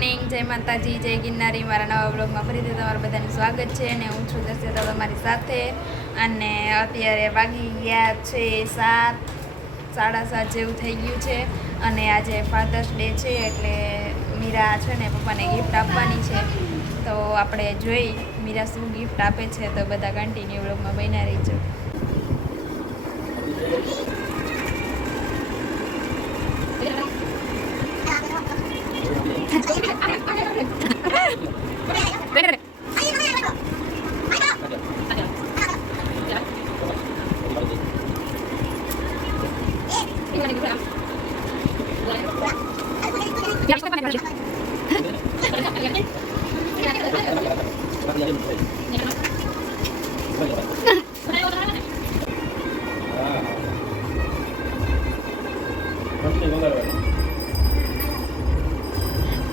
Morning, જય માતાજી, જય ગિરનારી. મારા નવા બ્લોગમાં ફરીથી તમારું બધાનું સ્વાગત છે અને હું છું દસ્યતા તમારી સાથે. અને અત્યારે વાગી ગયા છે 7, 7:30 જેવું થઈ ગયું છે. અને આજે ફાધર્સ ડે છે એટલે મીરા છે ને પપ્પાને ગિફ્ટ આપવાની છે. તો આપણે જોઈ મીરા શું ગિફ્ટ આપે છે. તો બધા કન્ટિન્યુ બ્લોગમાં બન્યા રહીજો.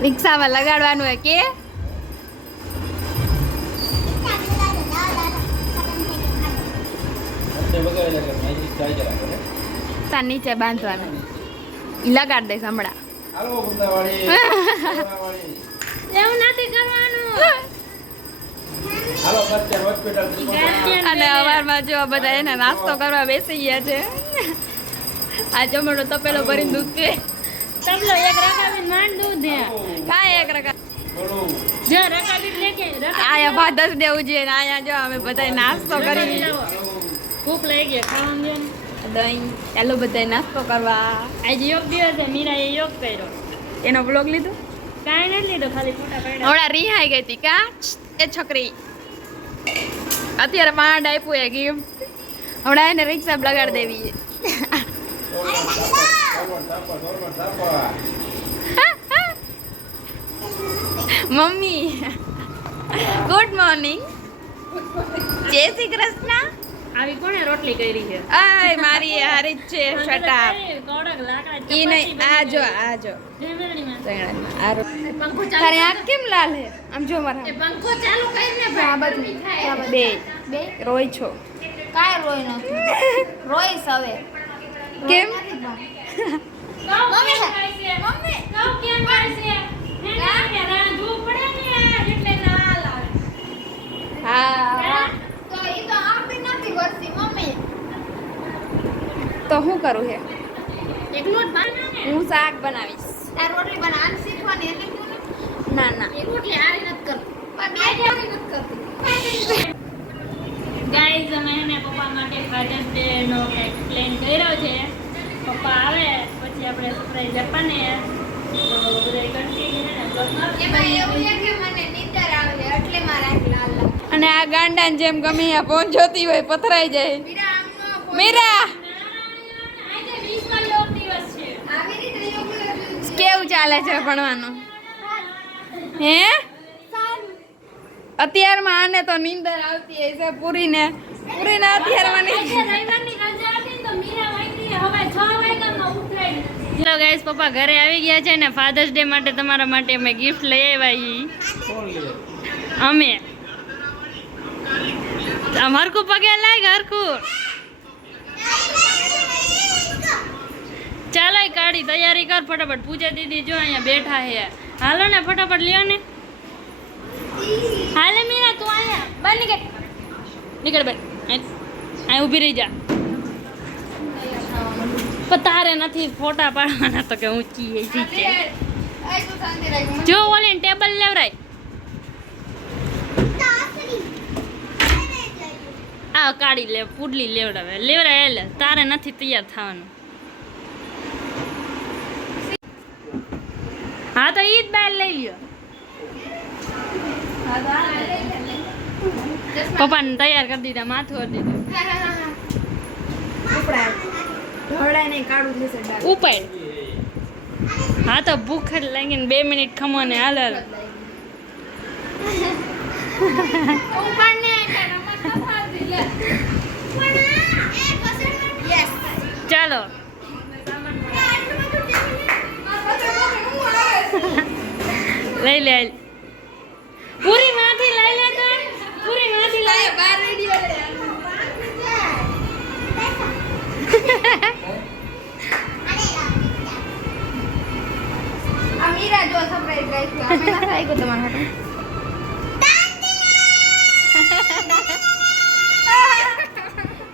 રિક્ષામાં લગાડવાનું હોય કે તાર નીચે બાંધવાનું લગાડ દઈશ હમણાં. એવું નથી કરવાનું. અને અવારમાં જો બધા એને નાસ્તો કરવા બેસી ગયા છે. આ જમણો તપેલો ભરીને દૂધ પીએ. તબલો એક રકાબીને માંડ દૂધ દે. કાંઈ એક રકા જો રકાબી લેકે આયા ફાધર્સ ડે ઉજવે ને આયા જો અમે બધા નાસ્તો કરી. ભૂખ લાગી ગઈ ખાવાનું દે ને. દહીં ચાલો બધા નાસ્તો કરવા. આજે યોગ દિવસ છે. મીરાએ યોગ કર્યો. એનો બ્લોગ લીધો? કાંઈ નથી લીધો, ખાલી ફોટા પાડ્યા. હમણાં રિહાઈ ગઈ હતી કા એ છોકરી. અત્યારે માંડ આપ્યું એ ગિફ્ટ. હમણાં એને રિક્ષા લગાડી દેવી. મમ્મી ગુડ મોર્નિંગ, જય શ્રી કૃષ્ણ. આવી કોણે રોટલી કરી છે? આય મારી હારી જ છે શટા. કડક લાકડા ઈ નહીં, આ જો જમેરણીમાં આ પંખો તારે આંખ કેમ લાલ હે? આમ જો મારા પંખો ચાલુ કરીને આ બધું બે રોય છો. કાય રોય નથી. રોઈશ હવે. કેમ? મમ્મી મમ્મી કાવ કેમ કરે છે? હે રાંધવું પડે ને એટલે ના લાવે. હા તો ઈ તો આપી નથી વરસી મમ્મી. તો હું કરું હે? એકલો જ બાના ને. હું શાક બનાવીશ. આ રોટલી બનાવવાની શીખવાની એટલે તું ને ના ના એક રોટલી હારી નથી કરતી. પણ બે હારી નથી કરતી. ગાઈઝ અમે એને પપ્પા માટે ફાધર્સ ડે નો એક્સપ્લેન કર્યો છે. પપ્પા આવે પછી આપણે સરપ્રાઈઝ આપવાને. તો બધા કન્ટિન્યુ એમાં એવું છે કે મને નીંદર આવે એટલે મારા આંખ લાલ લાગે. અને આ ગાંડાને જેમ ગમે ત્યાં પહોંચતી હોય પથરાઈ જાય. મીરા આમ નો મીરા આજે 20મો યોગ દિવસ છે. આવી રીતે યોગ કરે. કેવું ચાલે છે ભણવાનું? હે અત્યારમાં આને તો નીંદર આવતી હશે પૂરીને અત્યારમાં આજે નહીં. રવિવારની રજા હતી ને તો મીરા વાગી હવે 6 વાગ્યામાં ઉઠાઈ. હેલો ગાઈસ, પપ્પા ઘરે આવી ગયા છે ને ફાધર્સ ડે માટે તમારા માટે અમે ગિફ્ટ લઈ આવ્યા અમે. આમ હરખું પગે લાગ હરખું. ચાલો કાઢી તૈયારી કર ફટાફટ. પૂજા દીદી જો અહીંયા બેઠા હે. હાલો ને ફટાફટ લ્યો ને. હાલે મીરા તું અહીંયા બહાર નીકળ બહાર. અહીં ઊભી રહી જા. પણ તારે નથી ફોટા પાડવાના તો કે ઊંચી એ છે. આય તું શાંતિ રાખ. જો ઓલીને ટેબલ લેવરાય. આ કાઢી લે પુડલી લેવરાય એટલે તારે નથી તૈયાર થવાનું. હા તો ઈ જ બહાર લઈ લ્યો. પપ્પાને તૈયાર કરી દીધા, માથું કરી દીધું. ઢોળાય નહીં, કાળું થશે ડાળ. ઉપાય. હા તો ભૂખ જ લાગીને 2 મિનિટ ખમો ને હાલ હાલ. ઉપર ને એટલે રમત નથી લે. પણ એ કસરત યસ. ચાલો લઈ લે. પૂરી માંથી લઈ લે તો પૂરી માંથી લઈ લે. બાર રેડિયો લે. આ મીરા જો સરપ્રાઈઝ રાખ્યું અમે ના થાય ગયો તમારા હાટું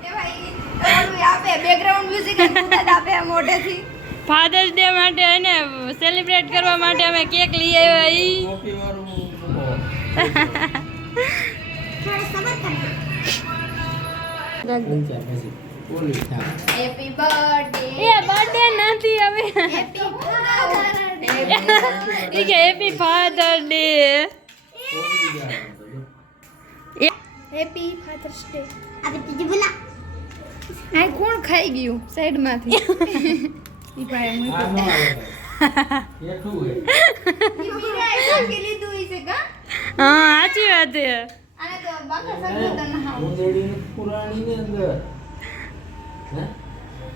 એ ભાઈ ઓલું આપે બેકગ્રાઉન્ડ મ્યુઝિક અને કુદરત આપે મોઢેથી ફાધર્સ ડે માટે અને સેલિબ્રેટ કરવા માટે અમે કેક લઈ આવ્યા ઈ કોફી વાળું હેપી બર્થડે એ બર્થડે નથી હવે હેપી બર્થડે ઈ કે happy father day happy father's day આ તીજી બોલા આ કોણ ખાઈ ગયું સાઈડ માંથી ઈ ભાઈ મૂકી ઈ મીરા કાકી લીધું ઈ છે કા હા સાચી વાત છે આને તો બાકા સગું તો ના હાવ પુરાણી ની અંદર હે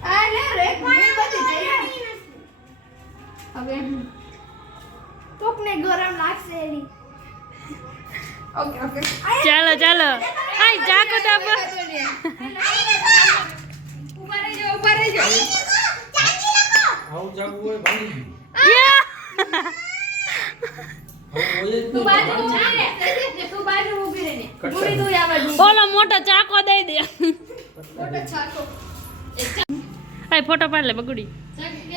આ લે રે ઘણી બધી જઈ હવે તોકને ગરમ લાગશે એની ઓકે ઓકે ચાલો ચાલો આય ચાકો તો આપ ઉપર રહેજો આવું જાગવું હોય ભાઈ તું બાજુ ઊભી રહે ને તું બાજુ ઊભી રહે ને પૂરી તું આ બાજુ ઓલો મોટો ચાકો દઈ દે મોટો છાકો આય ફોટો પાડ લે બગડી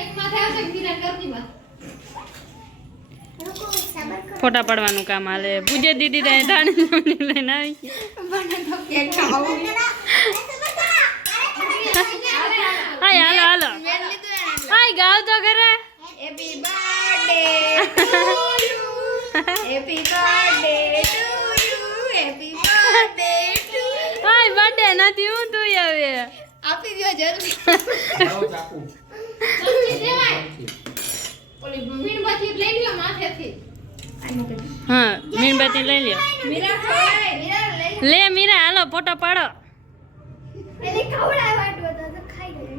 એક માથે આવશે ગીરા કરતી માં ફોટા પાડવાનું કામ હાલે પૂજે દીદી ત્યાં ધાણી લઈને આવી બને તો કેક ખાવું આય હાલો હાલો મેલ લીધું એને આય ગાવ તો ઘરે happy birthday to you happy birthday to you happy birthday to i birthday નથી હું તું હવે આપી દો જલ્દી આવો ચાકુ ચમચી દેવાય ઓલી મીણબત્તી લઈ લ્યો માથેથી હા મીણબત્તી લઈ લ્યો મીરા ખવડાય મીરા લઈ લે મીરા હાલો ફોટો પાડો પેલી ખવડાય વાટવો તો ખાઈ ગયો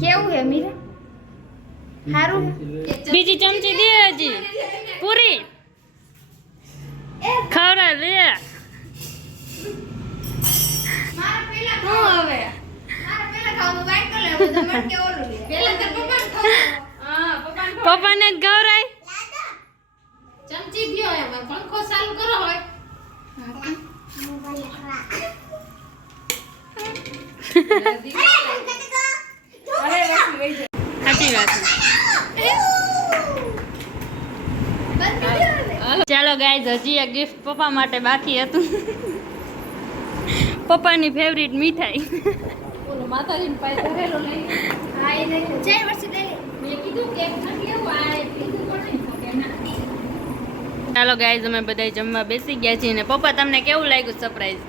કેવું હે મીરા હારું બીજી ચમચી દે હજી પૂરી ખવડા લે મારા પેલા હું હવે મારા પેલા ખાવાનું વાઈટ કલર બધું મન કે ઓલું લે પેલા તો પપ્પા ખાવ હા પપ્પા પપ્પાને જ ગવરાય ચમચી દ્યો એમ પંખો ચાલુ કરો હોય સાચી વાત ચાલો ગાઈઝ હજી એક ગિફ્ટ પપ્પા માટે બાકી હતું પપ્પાની ફેવરિટ મીઠાઈ ઓલો માતાજીને પાય ધરેલો લઈ હા એ લઈ જય વર્ષ દે મેં કીધું કેક નથી લેવું આ કીધું પણ કે ના ચાલો ગાઈઝ અમે બધા જમવા બેસી ગયા છીએ ને પપ્પા તમને કેવું લાગ્યું સરપ્રાઈઝ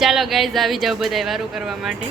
ચાલો ગાઈઝ આવી જાવ બધા વારું કરવા માટે